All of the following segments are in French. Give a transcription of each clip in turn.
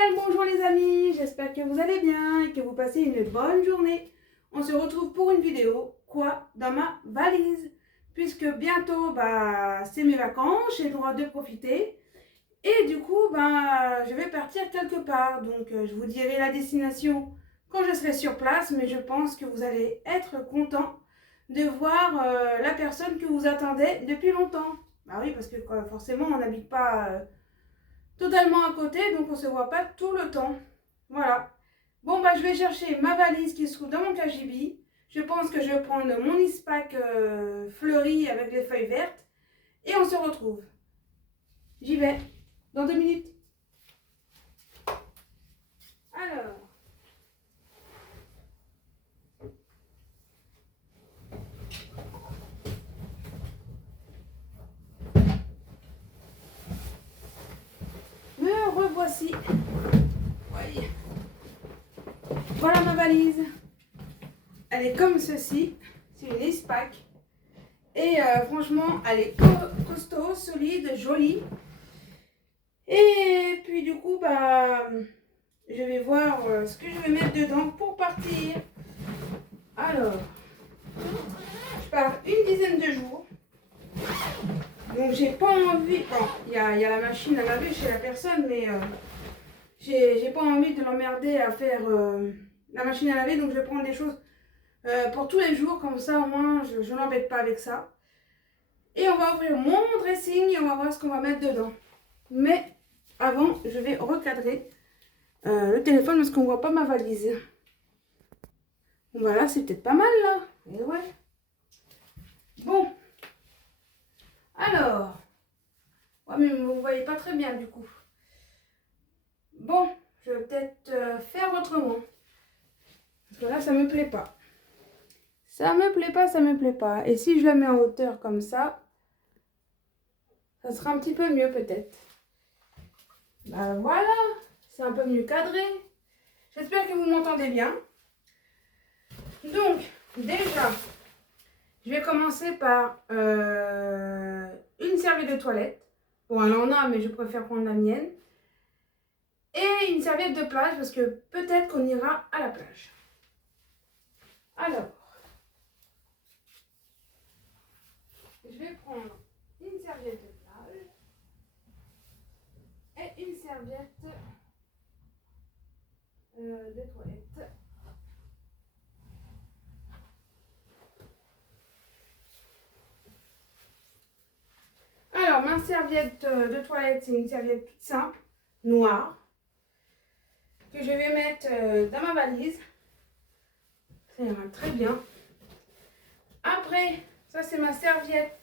Bien le bonjour les amis, j'espère que vous allez bien et que vous passez une bonne journée. On se retrouve pour une vidéo, quoi, dans ma valise. Puisque bientôt, c'est mes vacances, j'ai le droit de profiter. Et du coup, je vais partir quelque part. Donc, je vous dirai la destination quand je serai sur place. Mais je pense que vous allez être content de voir la personne que vous attendez depuis longtemps. Bah oui, parce que forcément, on n'habite pas totalement à côté, donc on ne se voit pas tout le temps. Voilà. Bon, je vais chercher ma valise qui se trouve dans mon cagibi. Je pense que je vais prendre mon ispac fleuri avec les feuilles vertes. Et on se retrouve. J'y vais. Dans 2 minutes. Alors. Me revoici. Voyez. Voilà ma valise. Elle est comme ceci. C'est une ispac. Et franchement, elle est costaud, solide, jolie. Et puis du coup, je vais voir ce que je vais mettre dedans pour partir. Alors, je pars une dizaine de jours. Donc j'ai pas envie, bon, il y a la machine à laver chez la personne, mais j'ai pas envie de l'emmerder à faire la machine à laver, donc je vais prendre des choses pour tous les jours, comme ça au moins je n'embête pas avec ça. Et on va ouvrir mon dressing et on va voir ce qu'on va mettre dedans. Mais avant, je vais recadrer le téléphone parce qu'on voit pas ma valise. Voilà, c'est peut-être pas mal là. Et ouais. Bon. Alors. Ouais, mais vous ne voyez pas très bien du coup. Bon, je vais peut-être faire autrement. Parce que là, ça me plaît pas. Ça me plaît pas, ça me plaît pas. Et si je la mets en hauteur comme ça sera un petit peu mieux peut-être. Voilà, c'est un peu mieux cadré. J'espère que vous m'entendez bien. Donc, déjà, je vais commencer par une serviette de toilette. Bon, elle en a, mais je préfère prendre la mienne. Et une serviette de plage, parce que peut-être qu'on ira à la plage. Alors, je vais prendre une serviette de plage et une serviette de toilette. Alors, ma serviette de toilette, c'est une serviette toute simple, noire, que je vais mettre dans ma valise. Ça ira très bien. Après, ça c'est ma serviette.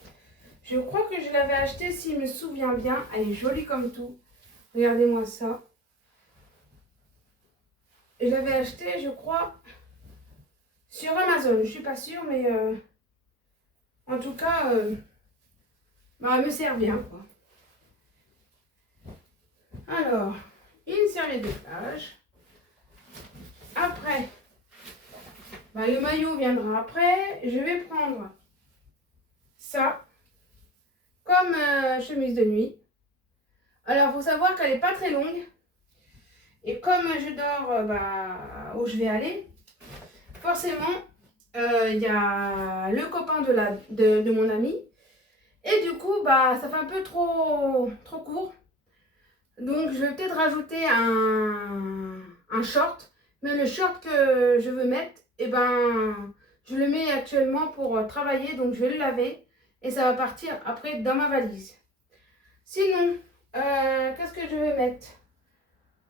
Je crois que je l'avais achetée, si je me souviens bien. Elle est jolie comme tout. Regardez-moi ça. Je l'avais achetée, je crois, sur Amazon. Je suis pas sûre, mais en tout cas, elle me sert bien, quoi. Alors, une serviette de plage. Après, le maillot viendra après. Je vais prendre ça comme chemise de nuit. Alors, il faut savoir qu'elle n'est pas très longue. Et comme je dors où je vais aller, forcément, il y a le copain de mon ami. Et du coup, ça fait un peu trop court. Donc, je vais peut-être rajouter un short. Mais le short que je veux mettre, je le mets actuellement pour travailler. Donc, je vais le laver. Et ça va partir après dans ma valise. Sinon, qu'est-ce que je vais mettre?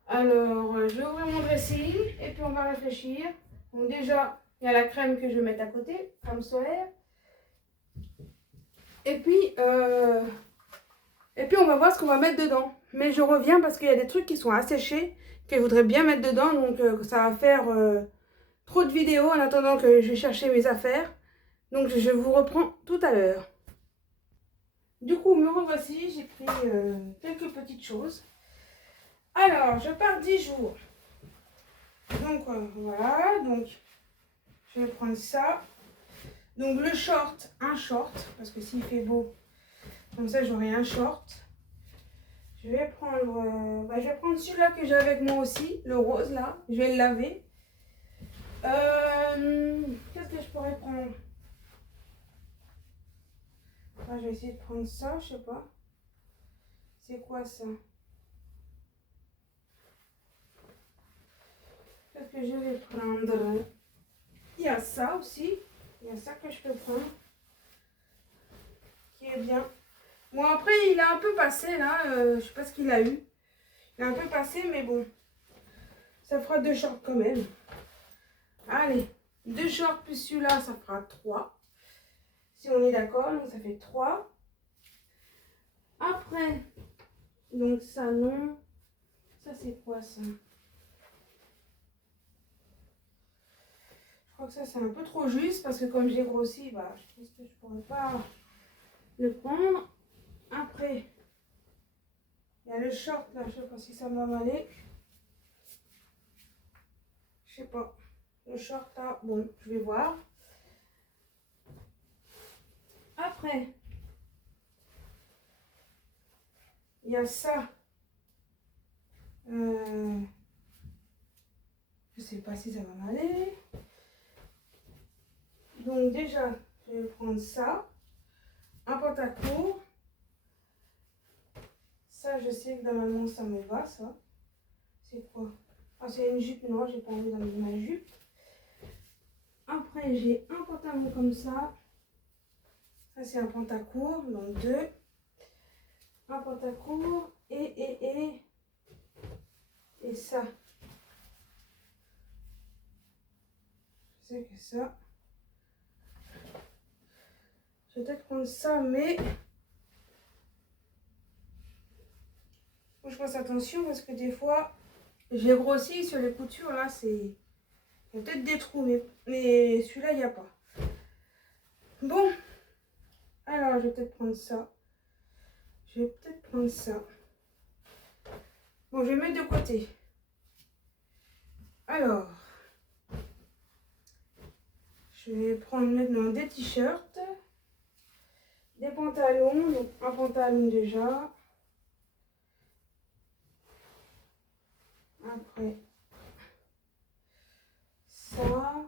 Alors, je vais ouvrir mon dressing et puis on va réfléchir. Donc déjà, il y a la crème que je vais mettre à côté, crème solaire. Et puis on va voir ce qu'on va mettre dedans. Mais je reviens parce qu'il y a des trucs qui sont asséchés, que je voudrais bien mettre dedans. Donc ça va faire trop de vidéos en attendant que je vais chercher mes affaires. Donc je vous reprends tout à l'heure. Du coup, me revoici, j'ai pris quelques petites choses. Alors, je pars 10 jours. Donc, voilà. Donc, je vais prendre ça. Donc, le short, un short. Parce que s'il fait beau, comme ça, j'aurai un short. Je Je vais prendre celui-là que j'ai avec moi aussi, le rose là. Je vais le laver. Qu'est-ce que je pourrais prendre? Je vais essayer de prendre ça, je sais pas. C'est quoi ça? Qu'est-ce que je vais prendre? Il y a ça aussi. Il y a ça que je peux prendre. Qui est bien. Bon, après, il a un peu passé là. Je sais pas ce qu'il a eu. Il a un peu passé, mais bon. Ça fera 2 shorts quand même. Allez, 2 shorts plus celui-là, ça fera 3. Si on est d'accord, donc ça fait 3. Après, donc ça non. Ça c'est quoi ça? Je crois que ça c'est un peu trop juste parce que comme j'ai grossi, bah, je pense que je pourrais pas le prendre. Après, il y a le short là, je sais pas si ça va m'aller. Je sais pas. Le short là, bon, je vais voir. Après, il y a ça. Je sais pas si ça va m'aller. Donc déjà, je vais prendre ça. Un pantacourt. Ça, je sais que normalement, ça me va, ça. C'est quoi? Ah, c'est une jupe. Non, j'ai pas envie d'enlever ma jupe. Après, j'ai un pantalon comme ça. Ça, c'est un pantacourt. Donc, 2. Un pantacourt. Et ça. Je sais que ça. Je vais peut-être prendre ça, mais... Faut que je fasse attention parce que des fois, j'ai grossi sur les coutures. Là, c'est... Il y a peut-être des trous, mais celui-là, il n'y a pas. Bon. Alors, je vais peut-être prendre ça. Bon, je vais mettre de côté. Alors, je vais prendre maintenant des t-shirts, des pantalons. Donc, un pantalon déjà. Après, ça,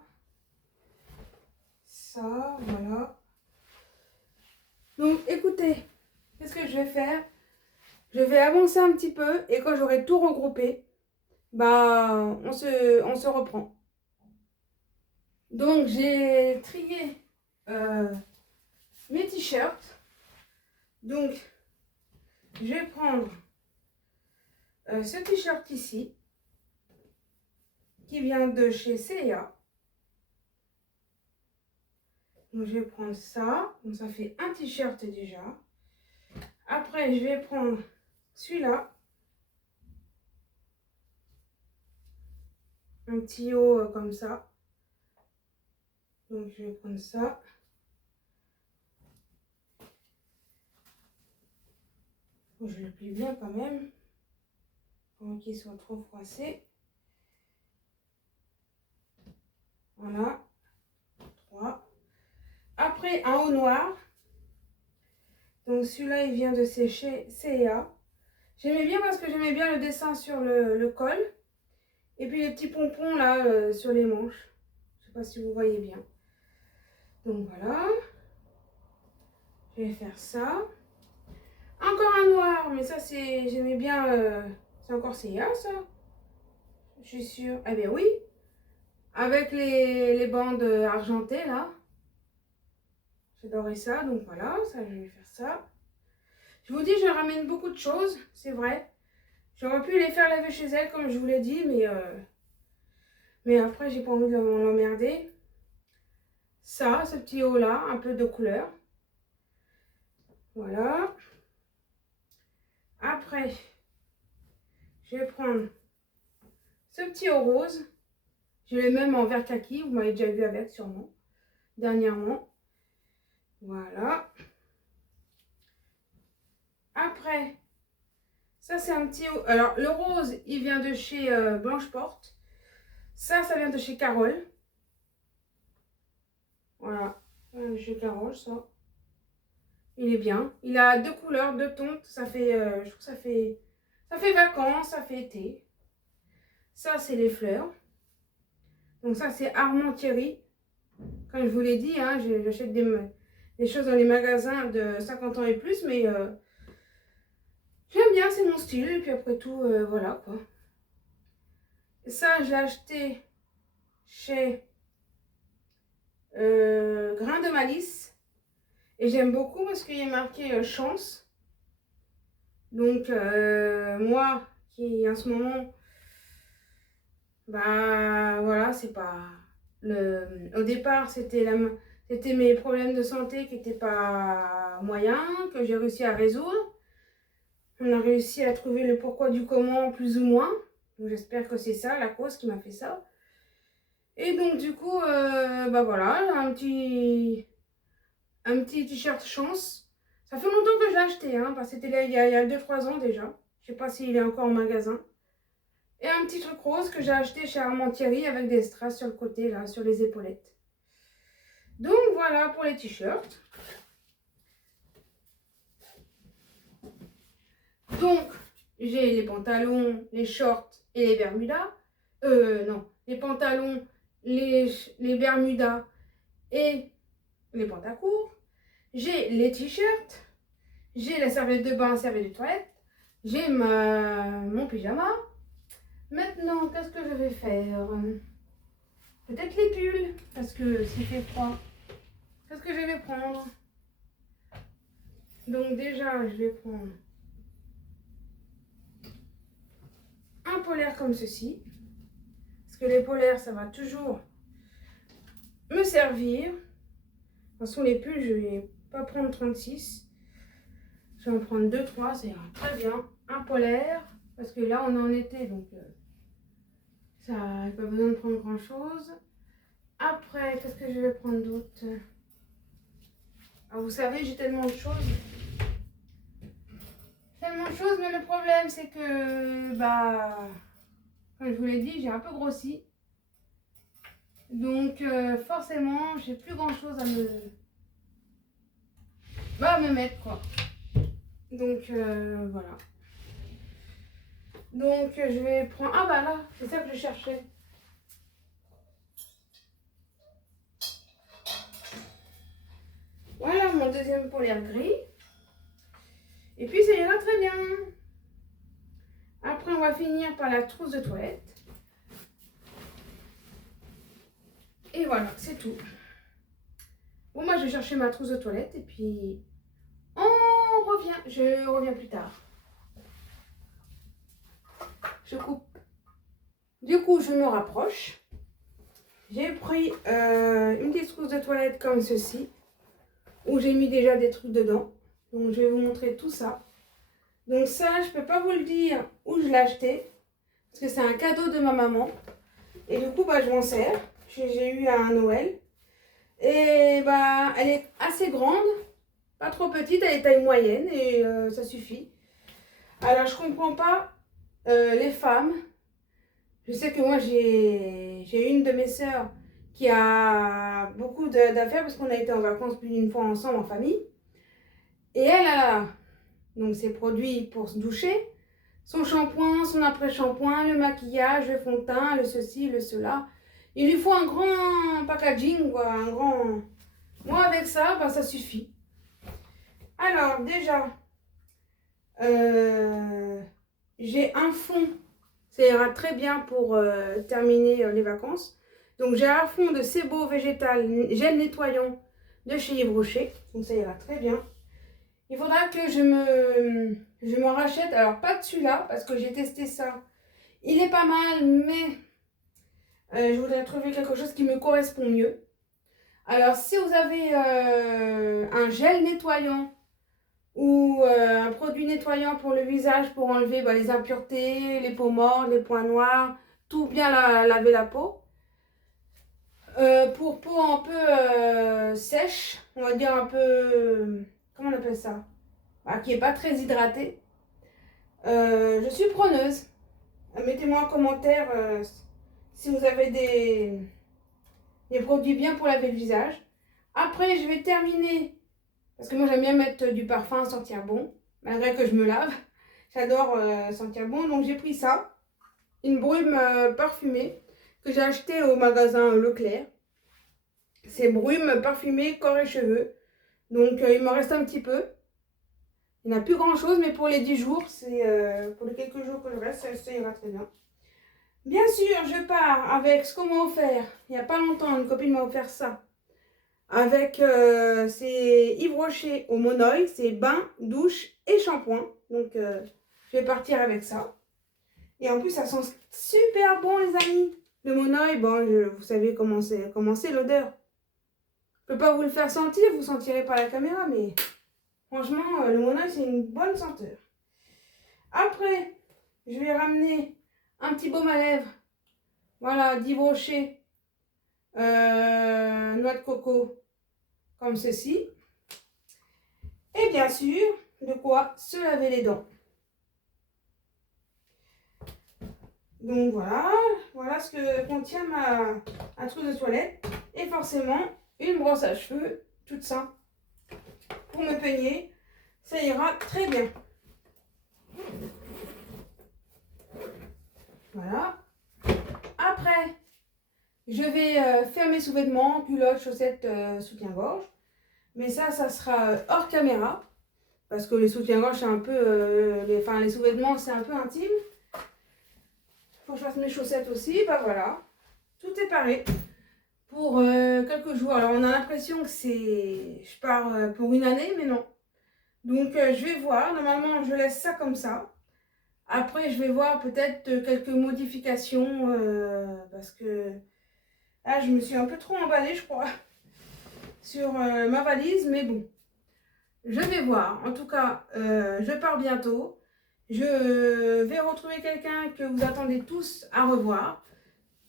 voilà. Donc, écoutez, qu'est-ce que je vais faire? Je vais avancer un petit peu et quand j'aurai tout regroupé, bah, on se reprend. Donc, j'ai trié mes t-shirts. Donc, je vais prendre ce t-shirt ici, qui vient de chez C&A. Donc, je vais prendre ça. Donc, ça fait un t-shirt déjà. Après, je vais prendre celui-là. Un petit haut comme ça. Donc, je vais prendre ça. Bon, je le plie bien quand même. Pour qu'il soit trop froissé. Voilà. 3. Après, un haut noir. Donc, celui-là, il vient de sécher C&A. J'aimais bien parce que j'aimais bien le dessin sur le col. Et puis les petits pompons là sur les manches. Je sais pas si vous voyez bien. Donc voilà. Je vais faire ça. Encore un noir, mais ça c'est... J'aimais bien... c'est encore C&A ça? Je suis sûre. Eh bien oui. Avec les bandes argentées là. J'adorais ça. Donc voilà, ça je vais faire ça. Je vous dis, je ramène beaucoup de choses. C'est vrai. J'aurais pu les faire laver chez elle comme je vous l'ai dit. Mais après j'ai pas envie de l'emmerder. Ça, ce petit haut là. Un peu de couleur. Voilà. Après, je vais prendre ce petit haut rose. Je l'ai même en vert kaki. Vous m'avez déjà vu avec sûrement. Dernièrement. Voilà. Après, ça c'est un petit haut. Alors, le rose, il vient de chez Blanche Porte. Ça vient de chez Carole. Voilà. Ça vient de chez Carole, ça. Il est bien. Il a 2 couleurs, 2 tons. Ça fait, je trouve que ça fait Ça fait vacances, ça fait été. Ça, c'est les fleurs. Donc ça, c'est Armand Thierry. Comme je vous l'ai dit, hein, j'achète des choses dans les magasins de 50 ans et plus, mais j'aime bien, c'est mon style. Et puis après tout, voilà quoi. Et ça, je l'ai acheté chez Grain de Malice. Et j'aime beaucoup parce qu'il y a marqué chance. Donc, moi, qui en ce moment, bah voilà, c'est pas. Au départ, c'était mes problèmes de santé qui n'étaient pas moyens, que j'ai réussi à résoudre. On a réussi à trouver le pourquoi du comment, plus ou moins. Donc, j'espère que c'est ça, la cause qui m'a fait ça. Et donc, du coup, bah voilà, un petit t-shirt chance. Ça fait longtemps que je l'ai acheté, hein, parce que c'était là il y a 2-3 ans déjà. Je sais pas s'il est encore en magasin. Et un petit truc rose que j'ai acheté chez Armand Thierry avec des strass sur le côté, là, sur les épaulettes. Donc voilà pour les t-shirts. Donc, j'ai les pantalons, les shorts et les bermudas. Non, les pantalons, les bermudas et les pantacourts. J'ai les t-shirts. J'ai la serviette de bain, la serviette de toilette. J'ai mon pyjama. Maintenant, qu'est-ce que je vais faire? Peut-être les pulls, parce que s'il fait froid. Qu'est-ce que je vais prendre? Donc déjà, je vais prendre un polaire comme ceci. Parce que les polaires, ça va toujours me servir. De toute façon, les pulls, je ne vais pas prendre 36. Je vais en prendre 2-3, ça ira très bien. Un polaire, parce que là, on est en été, donc ça n'a pas besoin de prendre grand-chose. Après, qu'est-ce que je vais prendre d'autre? Alors, vous savez, j'ai tellement de choses. Tellement de choses, mais le problème, c'est que, bah, comme je vous l'ai dit, j'ai un peu grossi. Donc, forcément, j'ai plus grand-chose à me mettre, quoi. Donc, voilà. Donc, je vais prendre... Ah, bah là, c'est ça que je cherchais. Voilà mon deuxième polaire gris. Et puis, ça ira très bien. Après, on va finir par la trousse de toilette. Et voilà, c'est tout. Bon, moi, je vais chercher ma trousse de toilette et puis on revient. Je reviens plus tard. Je coupe. Du coup, je me rapproche. J'ai pris une petite trousse de toilette comme ceci, où j'ai mis déjà des trucs dedans. Donc, je vais vous montrer tout ça. Donc ça, je peux pas vous le dire où je l'ai acheté, parce que c'est un cadeau de ma maman. Et du coup, bah, je m'en sers. J'ai eu à un Noël. Et bah, elle est assez grande, pas trop petite, elle est taille moyenne et ça suffit. Alors, je comprends pas les femmes. Je sais que moi, j'ai une de mes sœurs qui a beaucoup d'affaires parce qu'on a été en vacances plus d'une fois ensemble en famille. Et elle a donc ses produits pour se doucher, son shampoing, son après-shampoing, le maquillage, le fond de teint, le ceci, le cela. Il lui faut un grand packaging, quoi, un grand... Moi, avec ça, bah, ça suffit. Alors, déjà, j'ai un fond. Ça ira très bien pour terminer les vacances. Donc, j'ai un fond de Sebo végétal gel nettoyant de chez Yves Rocher. Donc, ça ira très bien. Il faudra que je me rachète. Alors, pas de celui-là, parce que j'ai testé ça. Il est pas mal, mais je voudrais trouver quelque chose qui me correspond mieux. Alors, si vous avez un gel nettoyant ou un produit nettoyant pour le visage pour enlever les impuretés, les peaux mortes, les points noirs, tout bien laver la peau. Pour peau un peu sèche, on va dire un peu, comment on appelle ça, qui n'est pas très hydratée, je suis preneuse. Mettez-moi en commentaire si vous avez des produits bien pour laver le visage. Après, je vais terminer, parce que moi j'aime bien mettre du parfum, sentir bon, malgré que je me lave. J'adore sentir bon. Donc j'ai pris ça, une brume parfumée que j'ai acheté au magasin Leclerc. C'est brume parfumée corps et cheveux. Donc il m'en reste un petit peu. Il n'y en a plus grand chose, mais pour les 10 jours, c'est pour les quelques jours que je reste, ça ira très bien. Bien sûr, je pars avec ce qu'on m'a offert. Il n'y a pas longtemps, une copine m'a offert ça. Avec, c'est Yves Rocher au Monoï, c'est bain, douche et shampoing. Donc, je vais partir avec ça. Et en plus, ça sent super bon, les amis. Le Monoï, bon, vous savez comment c'est l'odeur. Je ne peux pas vous le faire sentir, vous sentirez par la caméra, mais franchement, le Monoï, c'est une bonne senteur. Après, je vais ramener un petit baume à lèvres. Voilà, d'Yves Rocher, noix de coco, comme ceci. Et bien sûr, de quoi se laver les dents. Donc voilà ce que contient un truc de toilette. Et forcément, une brosse à cheveux, toute simple, pour me peigner. Ça ira très bien. Voilà. Après, je vais faire mes sous-vêtements, culottes, chaussettes, soutien-gorge. Mais ça sera hors caméra. Parce que les soutiens-gorge, c'est un peu... les sous-vêtements, c'est un peu intime. Faut que je fasse mes chaussettes aussi. Bah voilà. Tout est paré pour quelques jours. Alors, on a l'impression que je pars pour une année, mais non. Donc, je vais voir. Normalement, je laisse ça comme ça. Après, je vais voir peut-être quelques modifications. Parce que là, je me suis un peu trop emballée, je crois, sur ma valise. Mais bon. Je vais voir. En tout cas, je pars bientôt. Je vais retrouver quelqu'un que vous attendez tous à revoir.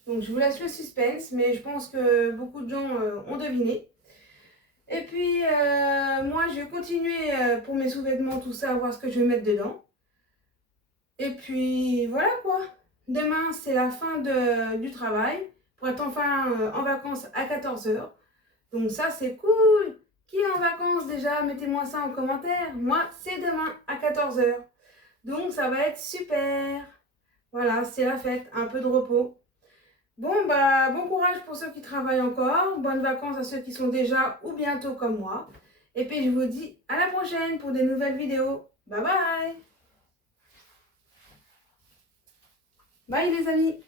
Donc, je vous laisse le suspense, mais je pense que beaucoup de gens ont deviné. Et puis, moi, je vais continuer pour mes sous-vêtements, tout ça, voir ce que je vais mettre dedans. Et puis, voilà quoi. Demain, c'est la fin du travail pour être enfin en vacances à 14 h. Donc ça, c'est cool. Qui est en vacances déjà? Mettez-moi ça en commentaire. Moi, c'est demain à 14 h. Donc, ça va être super. Voilà, c'est la fête, un peu de repos. Bon, bah, bon courage pour ceux qui travaillent encore. Bonnes vacances à ceux qui sont déjà ou bientôt comme moi. Et puis, je vous dis à la prochaine pour des nouvelles vidéos. Bye bye. Bye les amis.